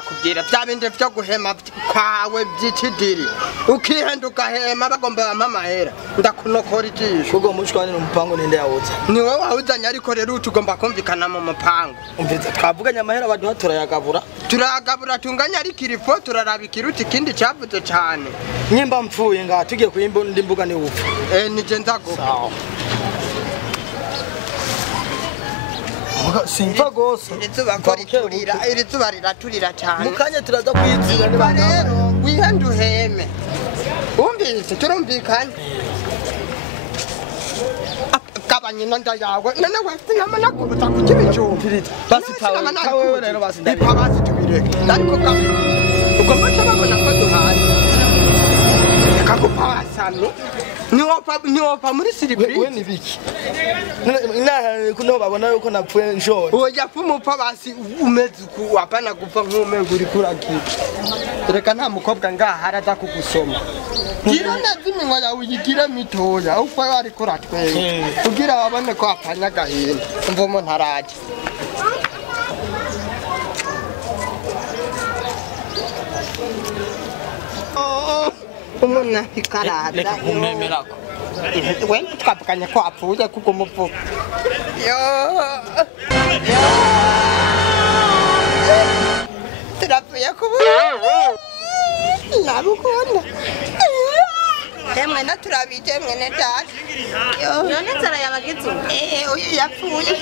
Akubwira bya bindi byo guhema kwawe by'ikidiri ukihenduka hema bagomba bamamahera ndakunokora ijisho kuko mushwane n'umupango ninde yawuza ni wowe wawuzanye ariko rero utugomba kumvikana mu mupango umvise twavuganye amahera baduha turayagabura tunganya ari kirifo turaraba ikiruti kindi cyavuze cyane nyimba mpfuye nga tugiye kuyimba ndi mbuga ni upfa nije nzago simfa gose iri zuba riraturira cyane mukanya turaza kwizira niba rero wihenduheme umvise turumvikanye gabanya inda yawe none wasinama nakubuza kukibicyumviriza basi tawe rero basi ndabika basi tubireke ariko gabanya ugomba cyo babona ko duhaye kakupa wasano niwopa muri siribiri we nibiki kuno babona yuko napfuye nshore oya pfumupfa basi umeze ku apana gupfa nk'umengo uri kurakira reka nta mukobwa ngaha araza kugusoma gira neza iminwa yawe uyigira mitoya upfa wari kuratwenge kugira babone ko apanya agahinda umva umuntu araje umuntu ikarada reka kumemerako we twapukanye ko apfuye kuko umupfu turapfuye kubura nabukunda emwe turabije mwene data none nzara yabagize uyu yapfuye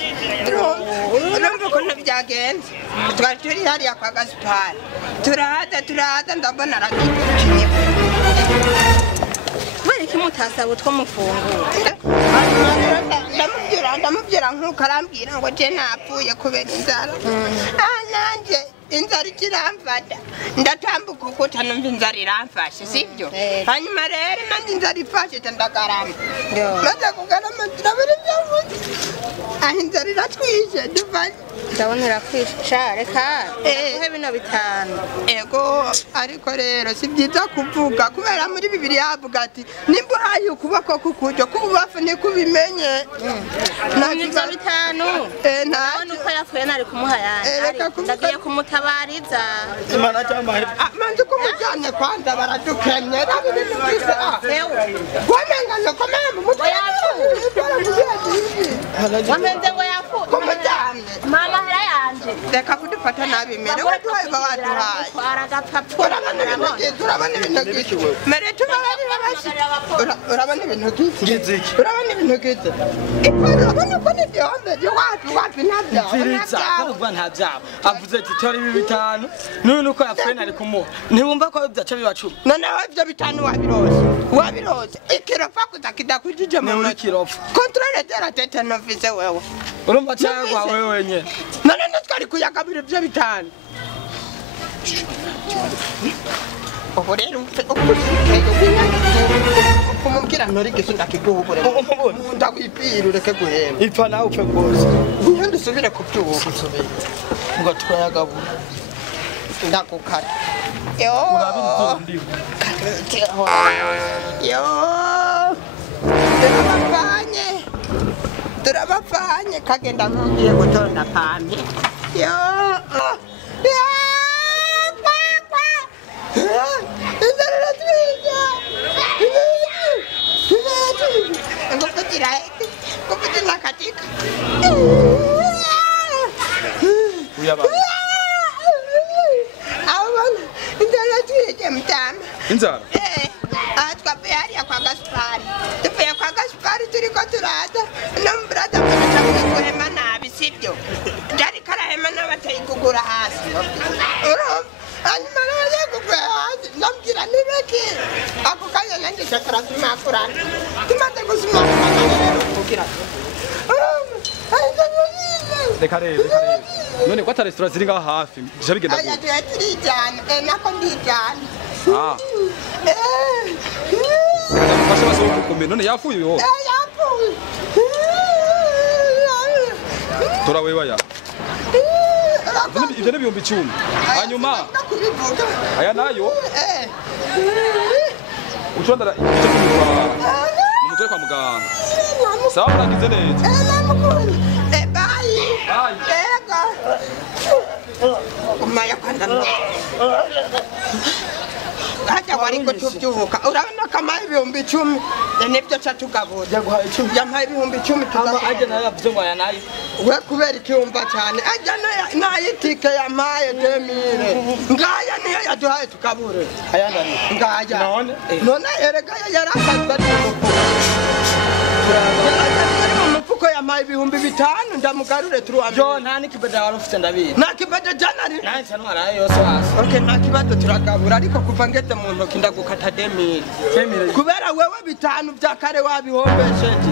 urumva ukuntu byagenze twari turi hariya kwa gasipari turahaza ndabona aragiye kubera iki mutasaba utwo mufungura ndamubwira nk'uko arambwira ngo je napfuye kubera inzara nanjye inzara ikiramfata ndatambuka ukuta numva inzara iramfashe sibyo hanyuma rero nanjye inzara ifashe ndagarama maze kugarama turabona ibyavuze aho inzara iratwishe duvanye ndabonera kwisha reka uhe bino 5 ego ariko rero si byiza kuvuga kubera muri bibiri yavuga ati nimba uhaye ukuboko kukuryo kububafu nikubimenye nabyo 5 nabona uko yapfuye nari kumuha yandi ndagiye kumutabariza imana cyamahe manzi kumujyane kwanza baradukemye wamenga no komera mu mutwe wamenze ngo yapfuye kumujyane mama hera yanje reka kudufata nabi mere waduhaye bawaduhaye aragapapura urabona ibintu giki mere tubabarira bashi urabona ibintu giki urabona ibintu giki urabona ko n'ibyombe byo wapi nabyo ntabwo ntabyabo avuze ati tori 5 none uko yapfuye nari kumuha ntiwumva ko byaca bibacuma noneho ibyo 5 wabiroze ikirofa kudakidakujije mu muri kirofa controle tera tete novise wewe urumva cyangwa wewe nye none twari kuyagabira ibyo 5 ubu rero kumubwira ntori gisi ndakiguhubure ndakwipira ureke guhema ipfa nawe upfe rwose ubundi usubire kubyuka ngo turayagabura ndakukara turabavanye kagenda nk'ugiye gutonda pambi kuvugira nakatika abona inzara tuye mtama inzara twavuye hariya kwa gasipari tuvuye kwa gasipari turiko turaza nombrada mutacabuze guhema nabi sibyo jari karahema n'abateye kugura hasi hanyuma nabaye kuguye hasi ndambwira nibeki ako kanya nanjye shakara tumakurana tumaze gusimakurana rero kugira reka rero none ko ata restaurant ziri ngaho hafi bisha bigenda aya turijana nako ndijana fasha baso kukombe none yafuye yo yafuye tora wewe ya ivyo n'ibihumbi 10 hanyuma aya nayo ucondara icyo kumva mu mutwe kwa muganga sawa uragize neza bye bye umaya kwandana hajya wari kutubyuka urabona kamaye ibihumbi 10 nibyo catugabura yaguhaye 10 yampaye ibihumbi 10 kama aje nayo yavuze ngo yanayo we kubera icyumva cyane ajya nayitike yamaye 2000 ngaya niyo yaduhaye tukabure ayandani ngaya none erega yarasazwe umufuko yamaye ibihumbi 5 ndamugarure turuwa jo nta nikibada wari ufite ndabizi nta kibada janari nta cyane waraye yose hasi okay nta kibazo turagabura ariko kuva ngeze mu ntoki ndagukata 2000 kubera wewe 5 bya kare wabihombesheje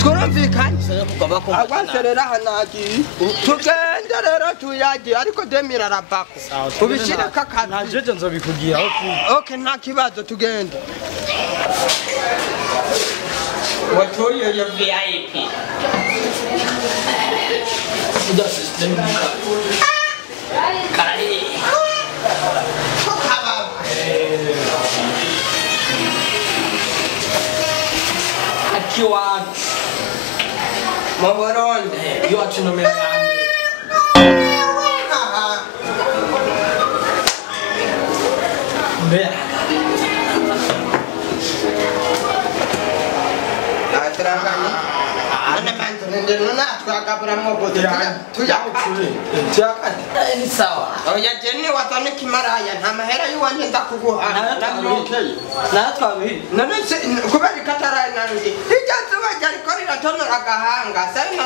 turumvikanye agwaserera hanagi tugende rero tuyagiye ariko 2000 arabako ubishire kakana najeje nzobikugira okay nta kibazo tugende watoyo ya VIP uja system nika kare akiwa Moboronde yo achinomera yange mbere atrangani ana manzo nona twakabura mobodo tuya ni sawa oya jeni watane kimaraya nta mahera yuwanje ndakuguha na twabihi none kubera katara nange ijazo bajari korira tonora gahanga sai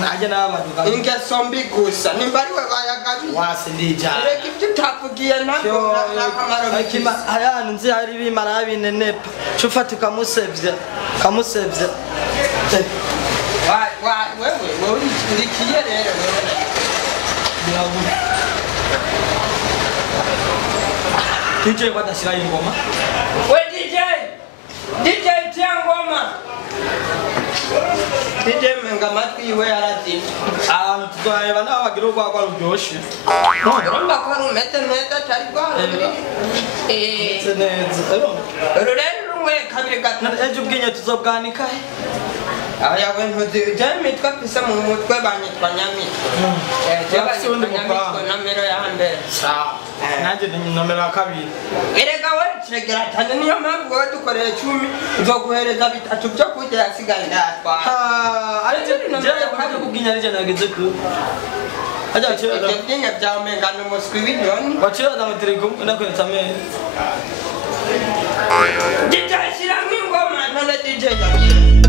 na aje n'abantu ingesombi gusa nimbariwe bayagabi wase ndija reka ibyo utavugiye nako nakamaro akima ayanu nzi hari bimara binenepa cufata kamusevye wewe urikiye rero DJ kwa dashira ingoma we DJ tia ngoma DJ menga matwi we arati tuzoheba naho bagira urwagwa ruryoshe urumva ko rumete tari rwaro neza rurero rumwe kabiri gatatu ejo ubwinye tuzobwanika aya we ntuzi jami twapisa mu mutwe banyitwa nyamitwe nyamitwe nomero ya mbere sawa nanjye ni nomero ya kabiri erega we kiregera cyane niyo mpamvu wowe dukoreye 10 uzoguhereza 3 byo kurya yasigaye ndatwara ariko nomero ya kabiri kubwinya rije nageze ku aja cyo ibyinya byawe mengana umuswi w'inyoni wacyo na telekom nakweta me DJ shira ngingoma none DJ yagiye